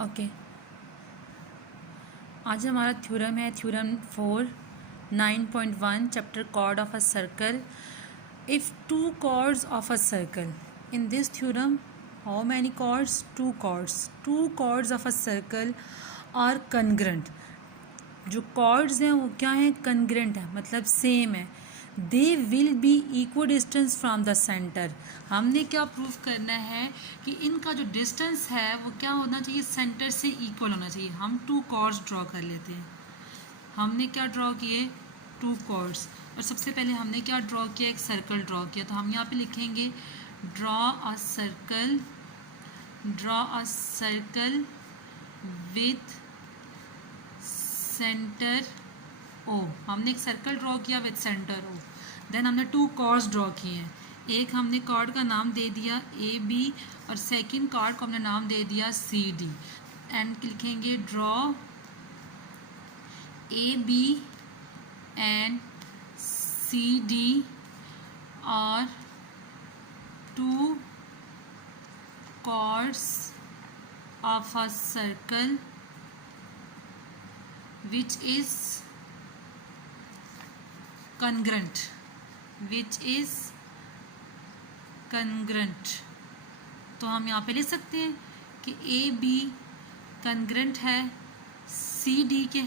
Okay आज हमारा theorem है theorem 4 9.1 chapter chord of a circle. If two chords of a circle in this theorem, how many chords? Two chords of a circle are congruent. जो chords हैं वो क्या हैं? कन्ग्रेंट है, मतलब सेम है. They will be equal distance from the centre. हमने क्या प्रूव करना है कि इनका जो डिस्टेंस है वो क्या होना चाहिए? सेंटर से इक्वल होना चाहिए. हम टू कॉर्ड्स ड्रॉ कर लेते हैं. हमने क्या ड्रॉ किए? Two chords. और सबसे पहले हमने क्या ड्रॉ किया? एक सर्कल ड्रॉ किया. तो हम यहाँ पे लिखेंगे draw a circle with centre O. हमने एक सर्कल ड्रॉ किया विथ सेंटर ओ. देन हमने टू कॉर्ड्स ड्रॉ किए हैं. एक हमने कॉर्ड का नाम दे दिया ए बी और सेकंड कॉर्ड को हमने नाम दे दिया सी डी. एंड लिखेंगे draw A B and C D और two chords of a circle which is congruent. तो हम यहाँ पे लिख सकते हैं कि ए बी कन्ग्रेंट है सी डी के.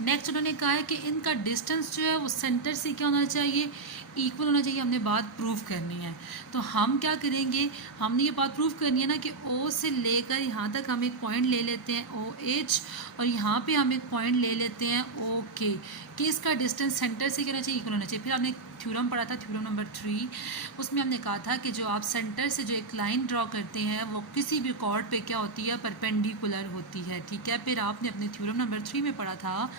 नेक्स्ट उन्होंने कहा है कि इनका डिस्टेंस जो है वो सेंटर से क्या होना चाहिए? इक्वल होना चाहिए. हमने बात प्रूव करनी है. तो हम क्या करेंगे? हमने ये बात प्रूव करनी है ना कि ओ से लेकर यहाँ तक हम एक पॉइंट ले लेते हैं ओ एच, और यहाँ पे हम एक पॉइंट ले लेते हैं ओ के, कि इसका डिस्टेंस सेंटर से क्या होना चाहिए? इक्वल होना चाहिए. फिर हमने थ्योरम पढ़ा था, थ्योरम नंबर 3, उसमें हमने कहा था कि जो आप सेंटर से जो एक लाइन ड्रॉ करते हैं वो किसी भी कॉर्ड पे क्या होती है? परपेंडिकुलर होती है. ठीक है. फिर आपने अपने थ्योरम नंबर 3 में पढ़ा था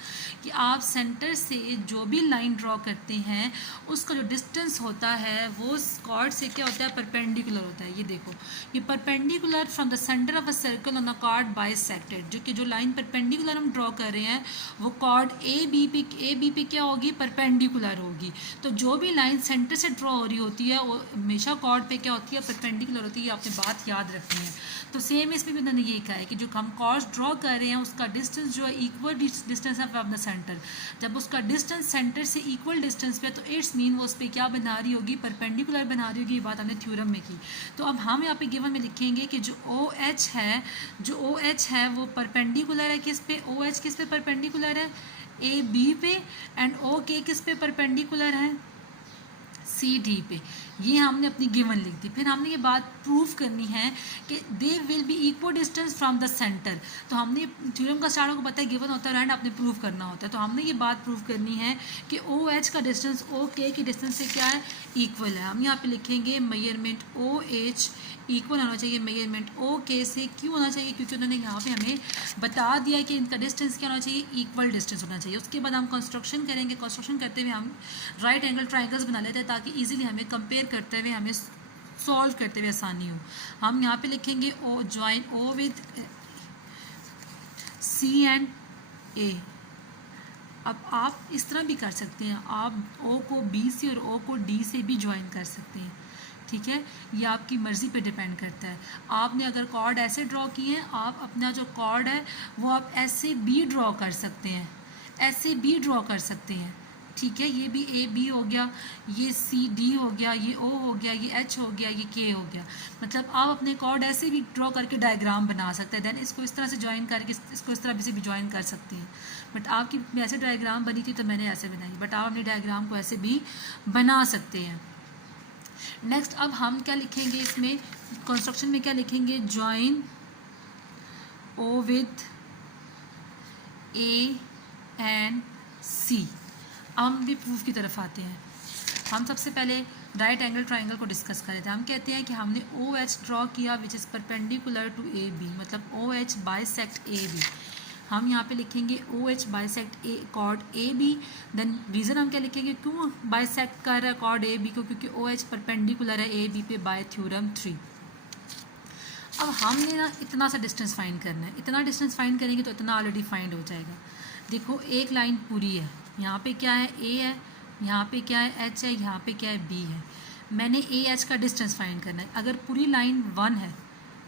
कि आप सेंटर से जो भी लाइन ड्रॉ करते हैं उसका जो डिस्टेंस होता है वो कॉर्ड से क्या होता है? परपेंडिकुलर होता है. ये देखो, ये perpendicular from the centre of a circle on the chord bisected. जो कि जो लाइन परपेंडिकुलर हम ड्रॉ कर रहे हैं वो कॉर्ड ए बी पे क्या होगी? परपेंडिकुलर होगी. तो जो भी लाइन सेंटर से ड्रॉ हो रही होती है वो हमेशा कॉर्ड पे क्या होती है? परपेंडिकुलर होती है. आपने बात याद रखनी है. तो सेम इसमें भी उन्होंने ये कहा है कि जो हम कॉर्ड्स ड्रॉ कर रहे हैं उसका डिस्टेंस जो है इक्वल डिस्टेंस है फ्रॉम द सेंटर. जब उसका डिस्टेंस सेंटर से इक्वल डिस्टेंस पे, तो इट्स मीन वो उस पर क्या बना रही होगी? परपेंडिकुलर बना रही होगी. ये बात हमने थ्योरम में की. तो अब हम यहाँ पे गिवन में लिखेंगे कि जो ओ एच है वो परपेंडिकुलर है किस पे? ओ एच किस पे परपेंडिकुलर है? ए बी पे. एंड ओ के किस पे परपेंडिकुलर है? सी डी पे. ये हमने अपनी गिवन लिख दी. फिर हमने ये बात प्रूव करनी है कि they will be equal distance from the centre. तो हमने थ्योरम का स्टार्ट को पता है गिवन होता है एंड आपने प्रूव करना होता है. तो हमने ये बात प्रूव करनी है कि ओ एच का डिस्टेंस ओ के की डिस्टेंस से क्या है? इक्वल है. हम यहाँ पे लिखेंगे मेजरमेंट ओ एच इक्वल होना चाहिए मेजरमेंट ओ के से. क्यों होना चाहिए? क्योंकि उन्होंने यहाँ पे हमें बता दिया कि इनका डिस्टेंस क्या होना चाहिए? इक्वल डिस्टेंस होना चाहिए. उसके बाद हम कंस्ट्रक्शन करेंगे. कंस्ट्रक्शन करते हुए हम राइट एंगल ट्राइंगल्स बना लेते हैं ताकि ईजिली हमें कंपेयर करते हुए हमें सॉल्व करते हुए आसानी हो. हम यहाँ पे लिखेंगे O join O with C and A. अब आप इस तरह भी कर सकते हैं, आप ओ को बी से और ओ को डी से भी ज्वाइन कर सकते हैं. ठीक है. ये आपकी मर्ज़ी पे डिपेंड करता है. आपने अगर कॉर्ड ऐसे ड्रॉ किए हैं, आप अपना जो कॉर्ड है वो आप ऐसे भी ड्रॉ कर सकते हैं, ठीक है. ये भी ए बी हो गया, ये सी डी हो गया, ये ओ हो गया, ये एच हो गया, ये के हो गया. मतलब आप अपने कॉर्ड ऐसे भी ड्रॉ करके डायग्राम बना सकते हैं. देन इसको इस तरह से ज्वाइन करके इसको इस तरह से भी ज्वाइन कर सकती हैं. बट आपकी ऐसे डायग्राम बनी थी तो मैंने ऐसे बनाई, बट आप अपने डायग्राम को ऐसे भी बना सकते हैं. नेक्स्ट अब हम क्या लिखेंगे इसमें कंस्ट्रक्शन में? क्या लिखेंगे? Join O with A and C. अब हम भी प्रूफ की तरफ आते हैं. हम सबसे पहले राइट एंगल ट्राइंगल को डिस्कस कर रहे थे. हम कहते हैं कि हमने ओ एच ड्रॉ किया which is perpendicular to A B, मतलब O H bisect A B. हम यहाँ पे लिखेंगे O H bisect A chord A B. Then reason हम क्या लिखेंगे क्यों बाइसेक्ट कर रहा है कॉर्ड ए बी को? क्योंकि ओ एच परपेंडिकुलर है ए बी पे बाय थ्योरम 3. अब हमने ना इतना सा डिस्टेंस फाइंड करना है. इतना डिस्टेंस फाइंड करेंगे तो इतना ऑलरेडी फाइंड हो जाएगा. देखो एक लाइन पूरी है, यहाँ पे क्या है? ए है, यहाँ पे क्या है? एच है, यहाँ पे क्या है? बी है. मैंने ए एच का डिस्टेंस फाइंड करना है. अगर पूरी लाइन 1 है,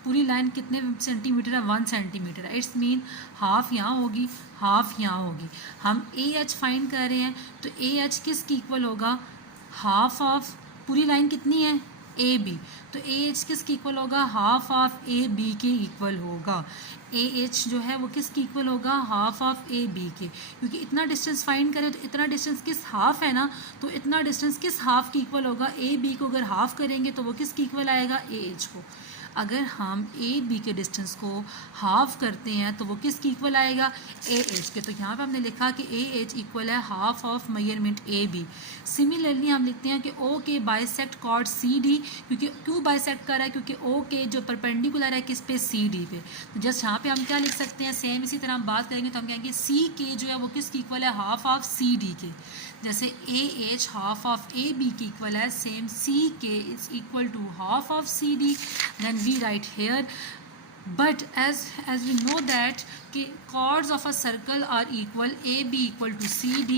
पूरी लाइन कितने सेंटीमीटर है, 1 सेंटीमीटर है, इट्स मीन हाफ यहाँ होगी, हाफ यहाँ होगी। हम ए एच फाइंड कर रहे हैं, तो ए एच किसकी इक्वल होगा, हाफ ऑफ पूरी लाइन कितनी है, ए बी, तो ए एच किसकी इक्वल होगा, हाफ ऑफ ए बी के इक्वल होगा। ए एच जो है वो किसकी इक्वल होगा, हाफ ऑफ ए बी के, क्योंकि इतना डिस्टेंस फाइंड करें तो इतना डिस्टेंस किस हाफ है ना, तो इतना डिस्टेंस किस हाफ की इक्वल होगा, ए बी को अगर हाफ करेंगे तो वो किसकी इक्वल आएगा, ए एच को। अगर हम ए बी के डिस्टेंस को हाफ करते हैं तो वो किसकी इक्वल आएगा, ए एच के। तो यहाँ पे हमने लिखा कि ए एच इक्वल है half of measurement A B. Similarly हम लिखते हैं कि ओ के बाइसेक्ट कॉर्ड सी डी, क्योंकि क्यों बाइसेक्ट कर रहा है, क्योंकि ओ के जो परपेंडिकुलर है किस पे, सी डी पे। तो जस्ट यहाँ पे हम क्या लिख सकते हैं, सेम इसी तरह हम बात करेंगे तो हम कहेंगे सी के जो है वो किसकी इक्वल है, हाफ ऑफ सी डी के। जैसे A H half of A B की इक्वल है, same C K is equal to half of C D. Then we write here, but as we know that कि chords of a circle are equal, a b equal to c d,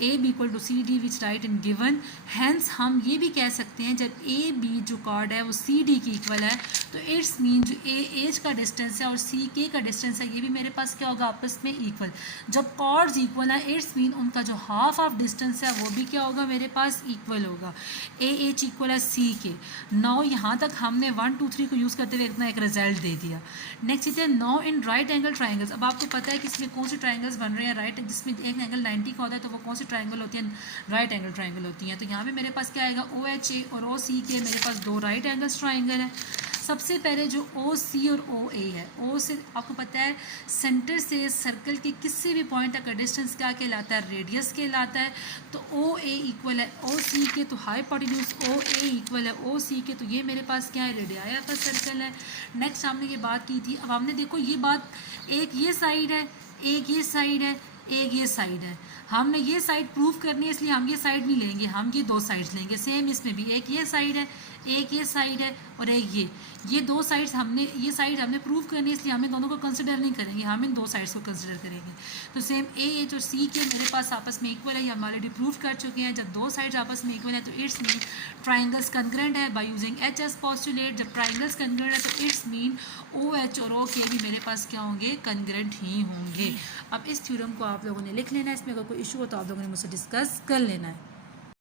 a b equal to c d which write in given, hence हम ये भी कह सकते हैं जब a b जो chord है वो c d की इक्वल है तो इट्स मीन जो a h का डिस्टेंस है और c k का डिस्टेंस है ये भी मेरे पास क्या होगा, आपस में इक्वल। जब chords इक्वल है इट्स मीन उनका जो हाफ ऑफ डिस्टेंस है वो भी क्या होगा, मेरे पास इक्वल होगा। a h इक्वल है c k। नाउ यहाँ तक हमने 1 2 3 को यूज़ करते हुए इतना एक रिजल्ट दे दिया। Next is now in right angle triangles. अब आपको पता है कि इसमें कौन से ट्राइंगल्स बन रहे हैं, राइट, जिसमें एक एंगल 90 का होता है तो वो कौन सी ट्राइंगल होती है, राइट एंगल ट्राइंगल होती हैं। तो यहाँ पे मेरे पास क्या आएगा, ओ एच ए और ओ सी के, मेरे पास 2 राइट एंगल्स ट्राइंगल है। सबसे पहले जो ओ सी और ओ ए है, ओ से आपको पता है सेंटर से सर्कल के किसी भी पॉइंट तक का डिस्टेंस क्या कहलाता है, रेडियस कहलाता है। तो ओ ए इक्वल है ओ सी के, तो हाइपोटेन्यूज ओ ए इक्वल है ओ सी के, तो ये मेरे पास क्या है, रेडिया का सर्कल है। नेक्स्ट हमने ये बात की थी, अब हमने देखो ये बात, एक ये साइड है, एक ये साइड है, एक ये साइड है। हमने ये साइड प्रूव करनी है इसलिए हम ये साइड नहीं लेंगे, हम ये 2 साइड्स लेंगे। सेम इसमें भी एक ये साइड है, एक ये साइड है और एक ये 2 साइड्स हमने, ये साइड हमने प्रूव करनी है इसलिए हम इन दोनों को कंसिडर नहीं करेंगे, हम इन 2 साइड्स को कंसिडर करेंगे। तो सेम ए एच और सी के मेरे पास आपस में इक्वल है, ये हम ऑलरेडी प्रूव कर चुके हैं। जब 2 साइड्स आपस में इक्वल है तो इट्स मीन ट्राइंगल्स कंग्रेंट है by using H S postulate. जब ट्राइंगल्स कंग्रेंट है तो इट्स मीन ओ एच और ओ के भी मेरे पास क्या होंगे, कंग्रेंट ही होंगे। अब इस थ्योरम को आप लोगों ने लिख लेना है, इसमें अगर कोई इशू हो तो आप लोगों ने मुझसे डिस्कस कर लेना है।